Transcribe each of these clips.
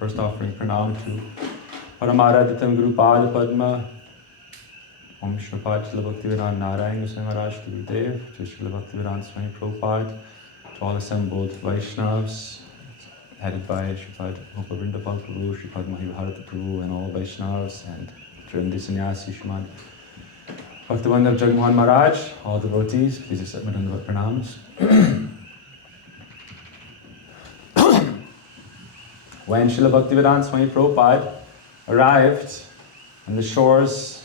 first offering pranam to Paramaradhitam Guru Pada Padma, Om Shripad Srila Bhaktivedanta Narayana Goswami Maharaj to Gurudev, to Srila Bhaktivedanta Swami Prabhupada, to all assembled Vaishnavas, headed by Sripad Bhupavrinda Prabhu, Sripad Mahibharata Prabhu, and all Vaishnavas, and Trindi Sannyasi Srimati Bhakta Jagmohan Maharaj, all devotees, please accept my Dandavat pranams. When Srila Bhaktivedanta Swami Prabhupada arrived on the shores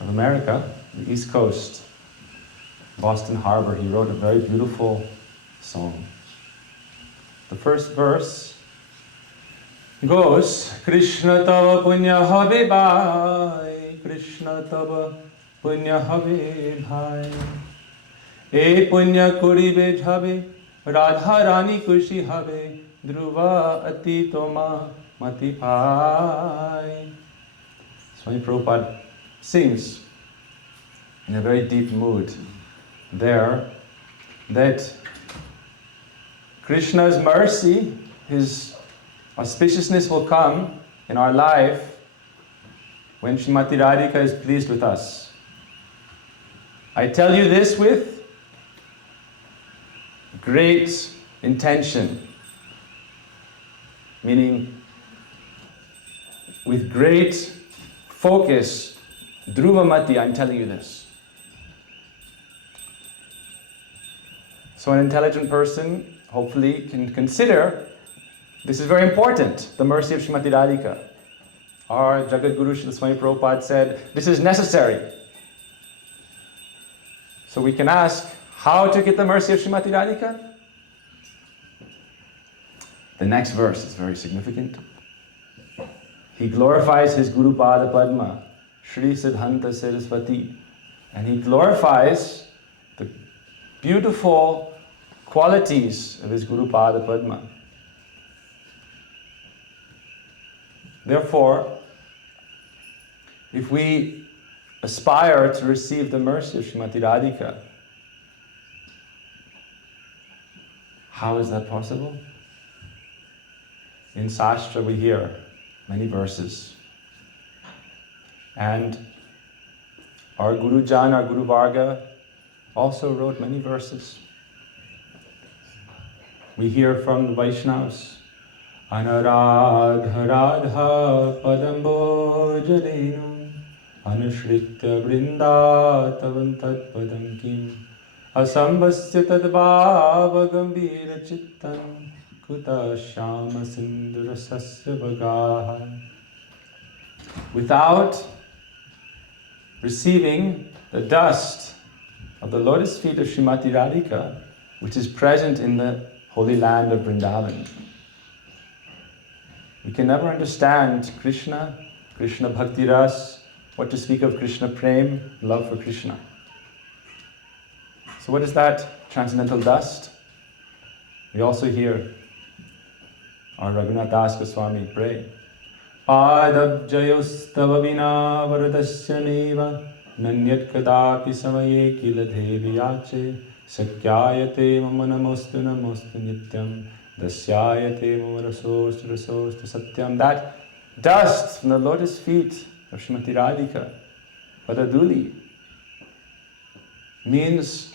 of America, the East Coast, Boston Harbor, he wrote a very beautiful song. The first verse goes, Krishna tava punya habe bhai, Krishna tava punya habe bhai, e punya koribe jhabe, Radharani kushi habe, Dhruva ati toma mati pai. Swami Prabhupada sings in a very deep mood there that Krishna's mercy, his auspiciousness will come in our life when Srimati Radhika is pleased with us. I tell you this with great intention, meaning with great focus, Dhruvamati, I'm telling you this. So an intelligent person hopefully can consider this is very important, the mercy of Srimati Radhika. Our Jagat Guru Srila Swami Prabhupada said, this is necessary. So we can ask, how to get the mercy of Srimati Radhika? The next verse is very significant. He glorifies his Guru Pada Padma, Shri Siddhanta Saraswati, and he glorifies the beautiful qualities of his Guru Pada Padma. Therefore, if we aspire to receive the mercy of Srimati Radhika, how is that possible? In Shastra we hear many verses. And our Guru Jan, our Guru Varga, also wrote many verses. We hear from the Vaishnavas, Anaradha Radha Padambo Janenu Anushritya Vrinda Tavan Tat Padam Kim Asambhasya Tadbhava Gambhira Chittan Kuta Shama Sindura Sasya Bhagaha. Without receiving the dust of the lotus feet of Srimati Radhika, which is present in the holy land of Vrindavan, we can never understand Krishna, Krishna Bhakti Ras, what to speak of Krishna Prem, love for Krishna. So what is that transcendental dust? We also hear our Raghunath Das Goswami pray, Padabjayostava vina varadasya neva nanyat kadapi samaye kila deviyache sakyayate mama namostu namostu nityam dasyayate mama rasostu rasostu satyam. That dust from the lotus feet of Srimati Radhika, Padaduli, means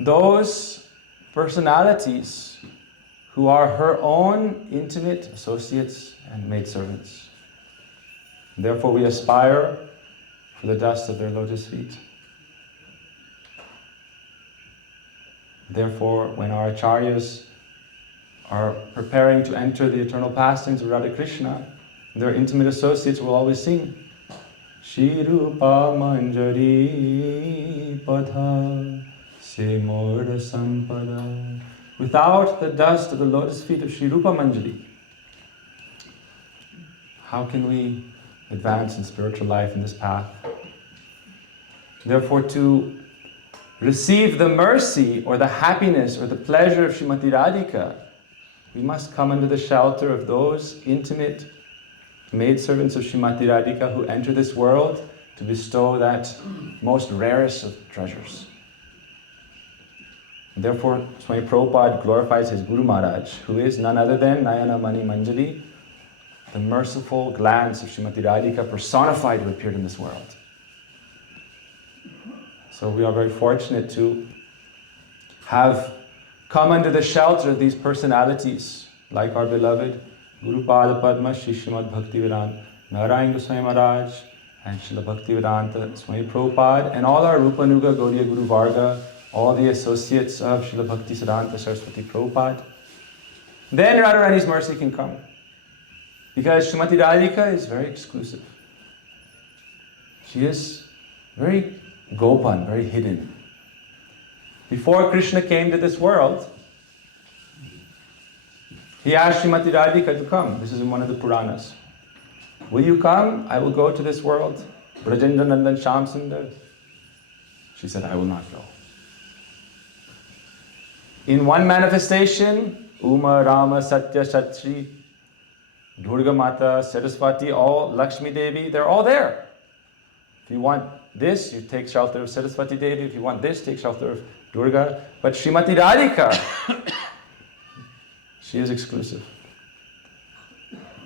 those personalities who are her own intimate associates and maidservants. Therefore we aspire for the dust of their lotus feet. Therefore, when our acharyas are preparing to enter the eternal pastimes of Radha Krishna, their intimate associates will always sing, Shri Rupa Manjari Padha Se Mora Sampada. Without the dust of the lotus feet of Shri Rupa Manjari, how can we advance in spiritual life in this path? Therefore, to receive the mercy or the happiness or the pleasure of Srimati Radhika, we must come under the shelter of those intimate maidservants of Srimati Radhika who enter this world to bestow that most rarest of treasures. Therefore, Swami Prabhupada glorifies his Guru Maharaj, who is none other than Nayana Mani Manjali, the merciful glance of Srimati Radhika personified who appeared in this world. So we are very fortunate to have come under the shelter of these personalities, like our beloved Guru Pada Padma, Shri Srimad Bhaktivedanta Narayan Goswami Maharaj, and Srila Bhaktivedanta Swami Prabhupada, and all our Rupanuga Gaudiya Guru Varga, all the associates of Srila Bhaktisiddhanta Saraswati Prabhupada. Then Radharani's mercy can come. Because Srimati Radhika is very exclusive. She is very Gopan, very hidden. Before Krishna came to this world, he asked Srimati Radhika to come. This is in one of the Puranas. Will you come? I will go to this world. Brajendra Nandan Sham Sundar. She said, I will not go. In one manifestation, Uma, Rama, Satya, Shatri, Durga Mata, Saraswati, all Lakshmi Devi, they're all there. If you want this, you take shelter of Saraswati Devi. If you want this, take shelter of Durga. But Srimati Radhika, she is exclusive.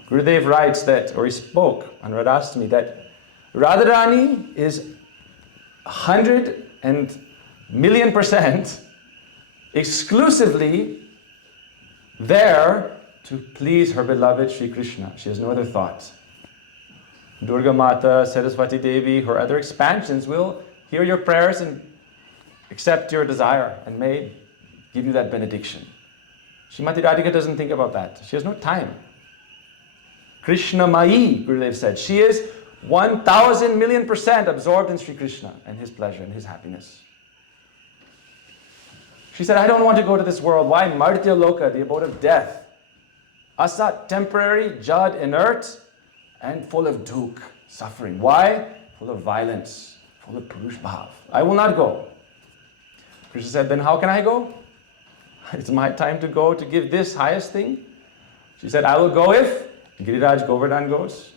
Gurudev writes that, or he spoke on Radhastami, that Radharani is 100,000,000% exclusively there to please her beloved Sri Krishna. She has no other thought. Durga Mata, Saraswati Devi, her other expansions will hear your prayers and accept your desire and may give you that benediction. Srimati Radhika doesn't think about that. She has no time. Krishna Mai, Gurudev said. She is 1,000,000,000% absorbed in Sri Krishna and his pleasure and his happiness. She said, I don't want to go to this world. Why? Martya Loka, the abode of death. Asat, temporary, Jad, inert, and full of dukh, suffering. Why? Full of violence, full of Purush Bhav. I will not go. Krishna said, then how can I go? It's my time to go to give this highest thing. She said, I will go if Giriraj Govardhan goes,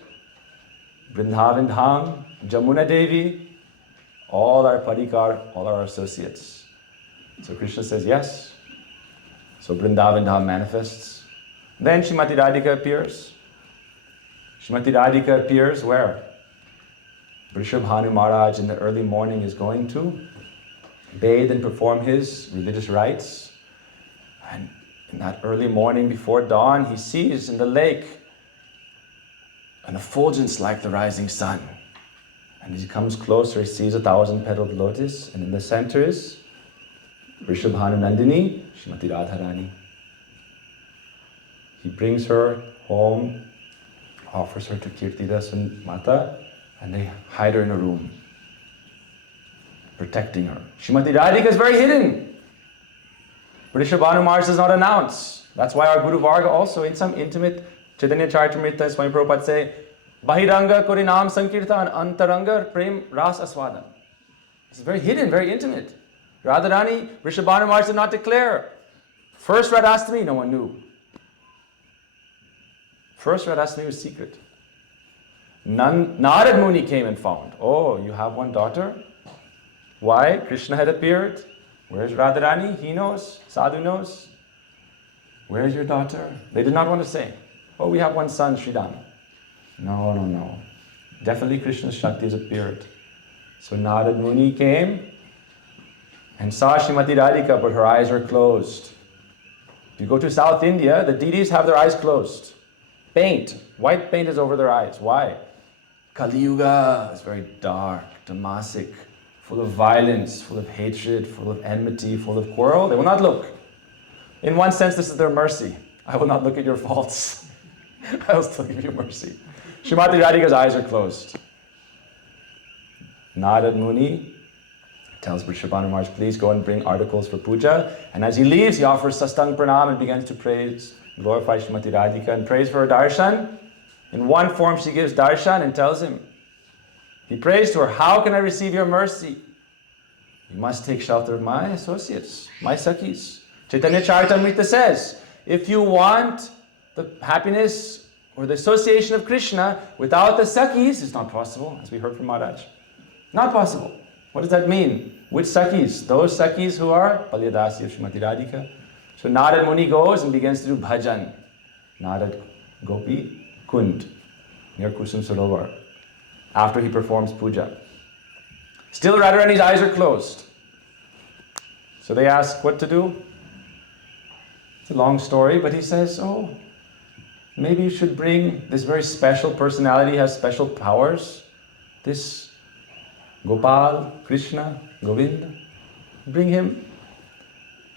Vrindavan Dham, Jamuna Devi, all our parikar, all our associates. So Krishna says, yes. So Vrindavan Dham manifests. Then Srimati Radhika appears. Srimati Radhika appears where? Vrishabhanu Maharaj in the early morning is going to bathe and perform his religious rites. And in that early morning before dawn, he sees in the lake an effulgence like the rising sun. And as he comes closer, he sees 1,000-petaled lotus, and in the center is Vrishabhanu Nandini, Srimati Radharani. He brings her home, offers her to Kirtidas and Mata, and they hide her in a room, protecting her. Srimati Radhika is very hidden. Vrishabhanu Maharaj does not announce. That's why our Guru Varga also, in some intimate Chaitanya Charitamrita, Swami Prabhupada say, Bahiranga Korinam Sankirtan Antaranga Prem Ras Aswadan. It's very hidden, very intimate. Radharani, Vrishabhanu Maharaj did not declare. First Radhastami, no one knew. First Radhastami was secret. Narad Muni came and found. Oh, you have one daughter? Why? Krishna had appeared. Where's Radharani? He knows. Sadhu knows. Where's your daughter? They did not want to say. Oh, we have one son, Sridham. No. Definitely Krishna's Shakti has appeared. So Narad Muni came and saw Srimati Radhika, but her eyes are closed. If you go to South India, the deities have their eyes closed. Paint. White paint is over their eyes. Why? Kali Yuga is very dark, tamasic, full of violence, full of hatred, full of enmity, full of quarrel. They will not look. In one sense, this is their mercy. I will not look at your faults. I will still give you mercy. Srimati Radhika's eyes are closed. Narad Muni tells Vrishabhanu Maharaj, please go and bring articles for puja. And as he leaves, he offers sastang pranam and begins to praise, glorify Srimati Radhika and praise for her darshan. In one form, she gives darshan and tells him, he prays to her, how can I receive your mercy? You must take shelter of my associates, my sakhis. Chaitanya Charitamrita says, if you want the happiness or the association of Krishna without the sakhis, it's not possible, as we heard from Maharaj. Not possible. What does that mean? Which Sakhis? Those Sakhis who are Palyadasi of Srimati Radhika. So Narad Muni goes and begins to do bhajan. Narad Gopi Kund, near Kusum Sarovar, after he performs puja. Still Radharani's eyes are closed. So they ask what to do. It's a long story, but he says, oh, maybe you should bring this very special personality, has special powers. This Gopal, Krishna, Govinda, bring him.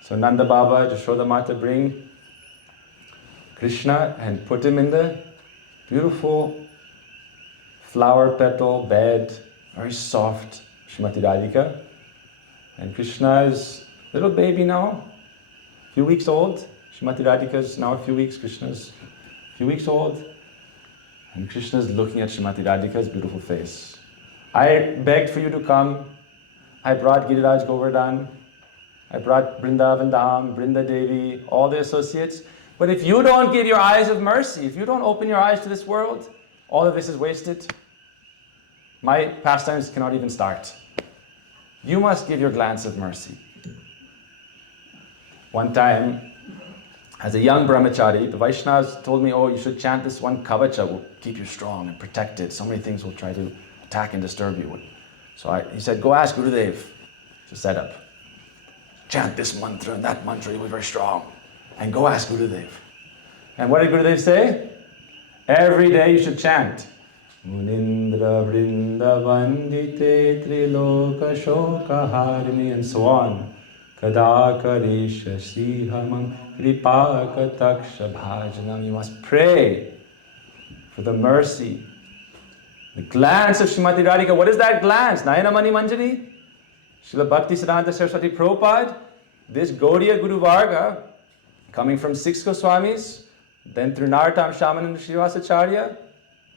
So Nanda Baba, Jashoda Mata bring Krishna and put him in the beautiful flower petal bed, very soft, Srimati Radhika. And Krishna is a little baby now, a few weeks old. Srimati Radhika is now a few weeks, Krishna's a few weeks old. And Krishna is looking at Srimati Radhika's beautiful face. I begged for you to come. I brought Giriraj Govardhan. I brought Vrindavan Dham, Brinda Devi, all the associates. But if you don't give your eyes of mercy, if you don't open your eyes to this world, all of this is wasted. My pastimes cannot even start. You must give your glance of mercy. One time, as a young brahmachari, the Vaishnavas told me, oh, you should chant this one kavacha, will keep you strong and protected. So many things will try to attack and disturb you. So he said, go ask Gurudev to set up. Chant this mantra and that mantra, you'll be very strong. And go ask Gurudev. And what did Gurudev say? Every day you should chant. Munindra Vrinda Vandite Triloka Shoka Harini, and so on. Kadakarisha Sihamam Kripaka Taksha Bhajanam. You must pray for the mercy. The glance of Srimati Radhika. What is that glance? Nayana Mani Manjari? Srila Bhakti Siddhanta Saraswati Prabhupada, this Gaudiya Guru Varga, coming from 6 Goswamis, then through Narottam Shamananda Srivasacharya,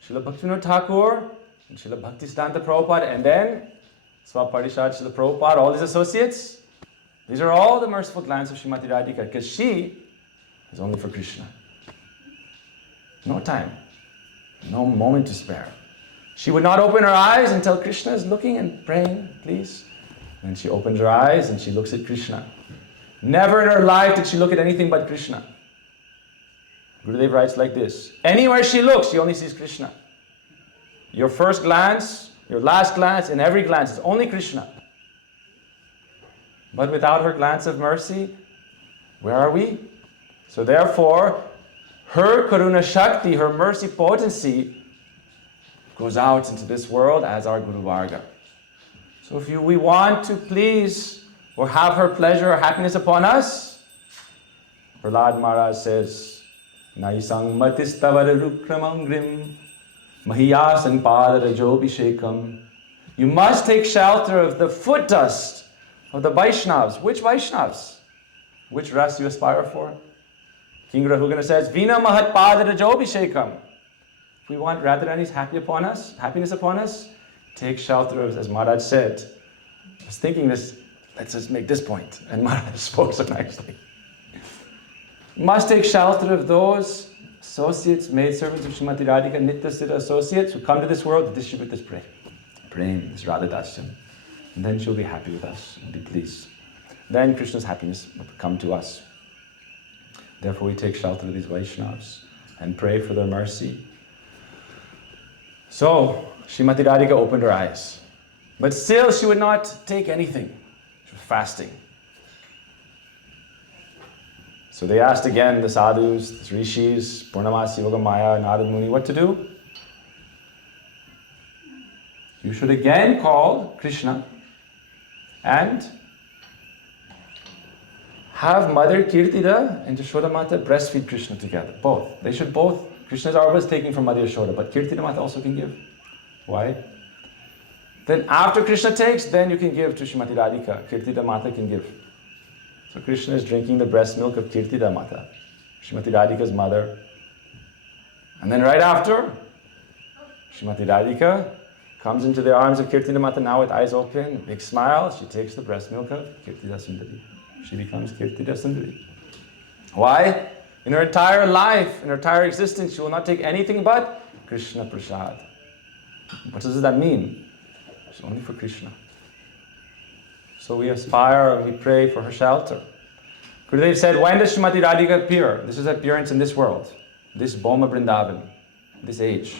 Srila Bhaktivinoda Thakur, and Srila Bhakti Siddhanta Prabhupada, and then Swaparishad Srila Prabhupada, all his associates. These are all the merciful glance of Srimati Radhika, because she is only for Krishna. No time, no moment to spare. She would not open her eyes until Krishna is looking and praying, please. And she opens her eyes and she looks at Krishna. Never in her life did she look at anything but Krishna. Gurudev writes like this: anywhere she looks, she only sees Krishna. Your first glance, your last glance, and every glance is only Krishna. But without her glance of mercy, where are we? So therefore, her Karuna Shakti, her mercy potency, goes out into this world as our Guru Varga. So if we want to please or have her pleasure or happiness upon us, Prahlad Maharaj says, Naisang matistavara rukramangrim mahiyasan padarajobhishekam. You must take shelter of the foot dust of the Vaishnavas. Which Vaishnavas? Which ras you aspire for? King Rahugana says, Vina mahat padarajobhishekam. If we want Radharani's happiness upon us, take shelter of, as Maharaj said. I was thinking this, let's just make this point. And Maharaj spoke so nicely. Must take shelter of those associates, maidservants of Srimati Radhika, Nitya Siddha associates who come to this world to distribute this prem, this Radha Dasyam. And then she'll be happy with us and be pleased. Then Krishna's happiness will come to us. Therefore we take shelter of these Vaishnavas and pray for their mercy. So, Srimati Radhika opened her eyes. But still she would not take anything. She was fasting. So they asked again the sadhus, the rishis, Purnamasi, Yogamaya, Narad Muni, what to do? You should again call Krishna and have Mother Kirtida and Yashoda Mata breastfeed Krishna together. Both. They should both. Krishna's always taking from Mother Yashoda, but Kirtida Mata also can give. Why? Then after Krishna takes, then you can give to Srimati Radhika. Kirtida Mata can give. So Krishna is drinking the breast milk of Kirtida Mata, Srimati Radhika's mother. And then right after, Srimati Radhika comes into the arms of Kirtida Mata, now with eyes open, big smile. She takes the breast milk of Kirtida Sundari. She becomes Kirtida Sundari. Why? In her entire life, in her entire existence, she will not take anything but Krishna Prasad. What does that mean? It's only for Krishna. So we aspire and we pray for her shelter. Gurudev said, when does Srimati Radhika appear? This is her appearance in this world, this Boma Vrindavan, this age.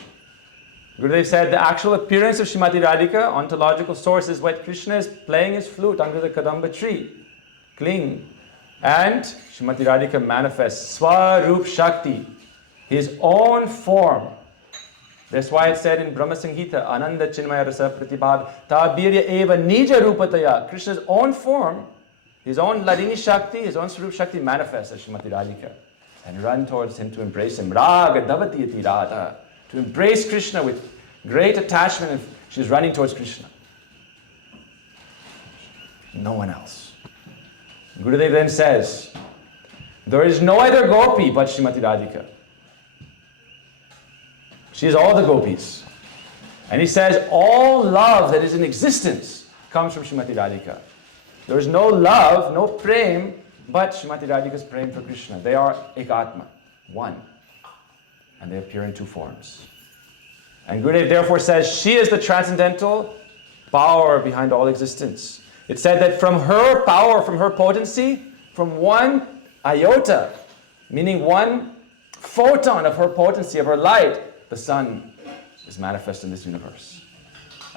Gurudev said the actual appearance of Srimati Radhika, ontological source, is when Krishna is playing his flute under the Kadamba tree, cling. And Srimati Radhika manifests Swarup Shakti, his own form. That's why it said in Brahma Samhita, Ananda Chinmaya Rasa Pratibhav, Tabirya Eva Nija Rupataya. Krishna's own form, his own Ladini Shakti, his own Swarup Shakti manifests as Srimati Radhika. And run towards him to embrace him. Raga Davatiyati Radha. To embrace Krishna with great attachment. And she's running towards Krishna. No one else. Gurudev then says, there is no other gopi but Srimati Radhika. She is all the gopis. And he says, all love that is in existence comes from Srimati Radhika. There is no love, no prem, but Srimati Radhika's prem for Krishna. They are ekatma, one. And they appear in two forms. And Gurudev therefore says, she is the transcendental power behind all existence. It said that from her power, from her potency, from one iota, meaning one photon of her potency, of her light, the sun is manifest in this universe.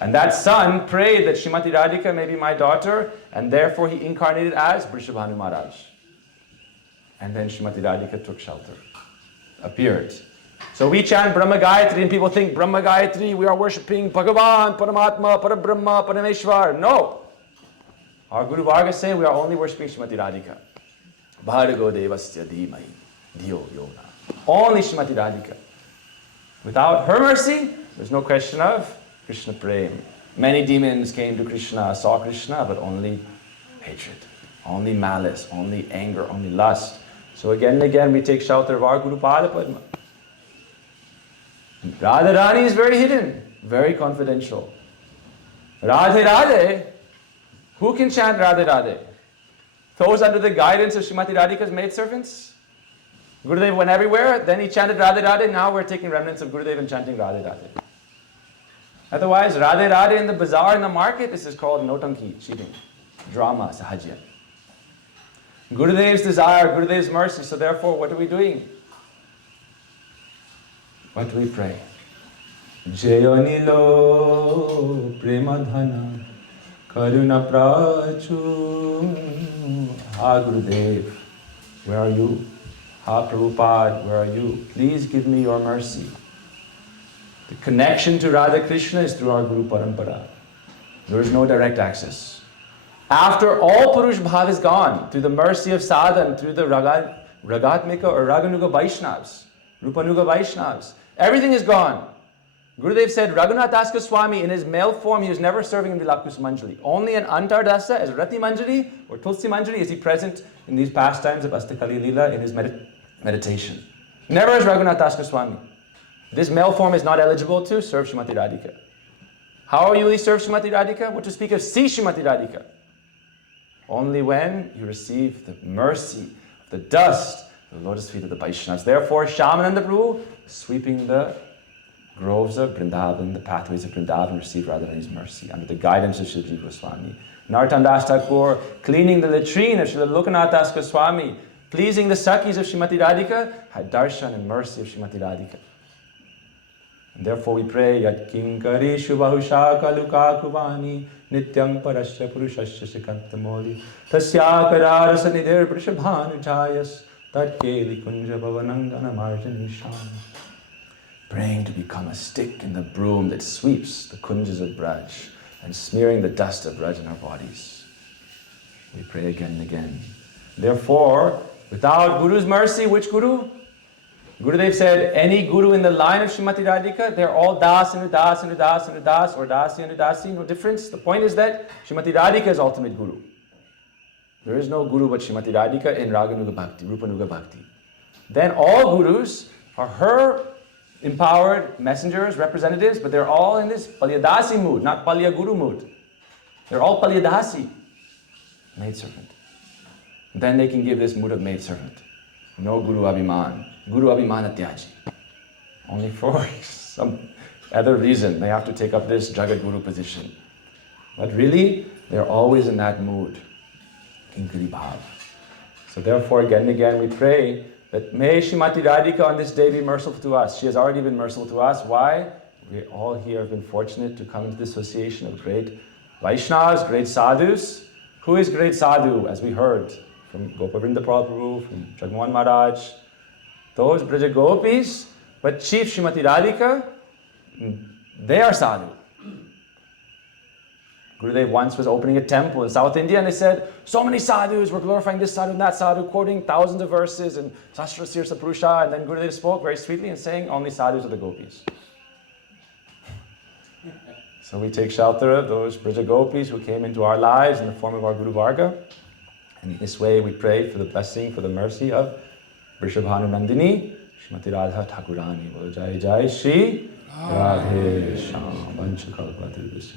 And that sun prayed that Srimati Radhika may be my daughter, and therefore he incarnated as Vrishabhanu Maharaj. And then Srimati Radhika took shelter, appeared. So we chant Brahma Gayatri, and people think Brahma Gayatri, we are worshipping Bhagavan, Paramatma, Parabrahma, Parameshwar. No. Our Guru Varga say we are only worshipping Srimati Radhika. Bhargo Devasya Dhimai, Dhiyo Yona. Only Srimati Radhika. Without her mercy, there's no question of Krishna Prem. Many demons came to Krishna, saw Krishna, but only hatred, only malice, only anger, only lust. So again and again we take shelter of our Guru Pada Padma. Radharani is very hidden, very confidential. Radhe Radhe, who can chant Radhe Radhe? Those under the guidance of Srimati Radhika's maidservants? Gurudev went everywhere, then he chanted Radhe Radhe, now we're taking remnants of Gurudev and chanting Radhe Radhe. Otherwise, Radhe Radhe in the bazaar, in the market, this is called notanki, cheating, drama, sahajya. Gurudev's desire, Gurudev's mercy, so therefore what are we doing? What do we pray? Jayonilo Premadhana Karuna Prachu. Ha Gurudev, where are you? Ha Prabhupada, where are you? Please give me your mercy. The connection to Radha Krishna is through our Guru Parampara. There is no direct access. After all Purush Bhav is gone, through the mercy of sadhan, through the Ragatmika or Raganuga Vaishnavas, Rupanuga Vaishnavas, everything is gone. Gurudev said, Raghunath Das Swami, in his male form, he was never serving in Vilakus Manjali. Only in Antardasa, as Rati Manjali or Tulsi Manjali, is he present in these pastimes of Astakali Leela in his meditation. Never as Raghunath Das Swami. This male form is not eligible to serve Srimati Radhika. How will you serve Srimati Radhika? What to speak of see Srimati Radhika? Only when you receive the mercy of the dust, the lotus feet of the Vaishnavas. Therefore, Shyamananda Prabhu, sweeping the groves of Vrindavan, the pathways of Vrindavan, received Radharani's mercy under the guidance of Shri Goswami. Narottam Das Thakur, cleaning the latrine of Sri Lokanath Das Goswami, pleasing the Sakhis of Srimati Radhika, had darshan and mercy of Srimati Radhika. And therefore we pray, Yat Kinkari Shubahusha Kaluka Kruvani Nityam Parasya Purushasya Sikantamoli Tasya Rasa Nidir Prishabhanujayas Tat Keli Kunja Bhavanangana Marjanisham. Praying to become a stick in the broom that sweeps the kunjas of Braj and smearing the dust of Braj in our bodies. We pray again and again. Therefore, without Guru's mercy, which Guru? Gurudev said, any Guru in the line of Srimati Radhika, they're all Das and Das and Das and Das, or Dasi and Dasi, no difference. The point is that Srimati Radhika is ultimate Guru. There is no Guru but Srimati Radhika in Raganuga Bhakti, Rupanuga Bhakti. Then all Gurus are her empowered messengers, representatives, but they're all in this Palyadasi mood, not Palya Guru mood. They're all Palyadasi, maidservant. Then they can give this mood of maidservant. No Guru Abhiman. Guru Abhimana Tyaji. Only for some other reason they have to take up this Jagat Guru position. But really, they're always in that mood. Kinkari Bhav. So therefore, again and again, we pray that may Srimati Radhika on this day be merciful to us. She has already been merciful to us. Why? We all here have been fortunate to come into the association of great Vaishnavas, great sadhus. Who is great sadhu? As we heard from Gopavrinda Prabhu, from Jagmohan Maharaj, those Braja Gopis, but Chief Srimati Radhika, they are sadhu. Gurudev once was opening a temple in South India and they said, so many sadhus, we're glorifying this sadhu and that sadhu, quoting thousands of verses and Sastra Sirsa Purusha, and then Gurudev spoke very sweetly and saying, only sadhus are the gopis. So we take shelter of those Braja Gopis who came into our lives in the form of our Guru Varga. And in this way we pray for the blessing, for the mercy of Vrishabhanu Nandini, Srimati Radha Thakurani. Jai Jai Shri Radhe Shyam Vanchakalpatru.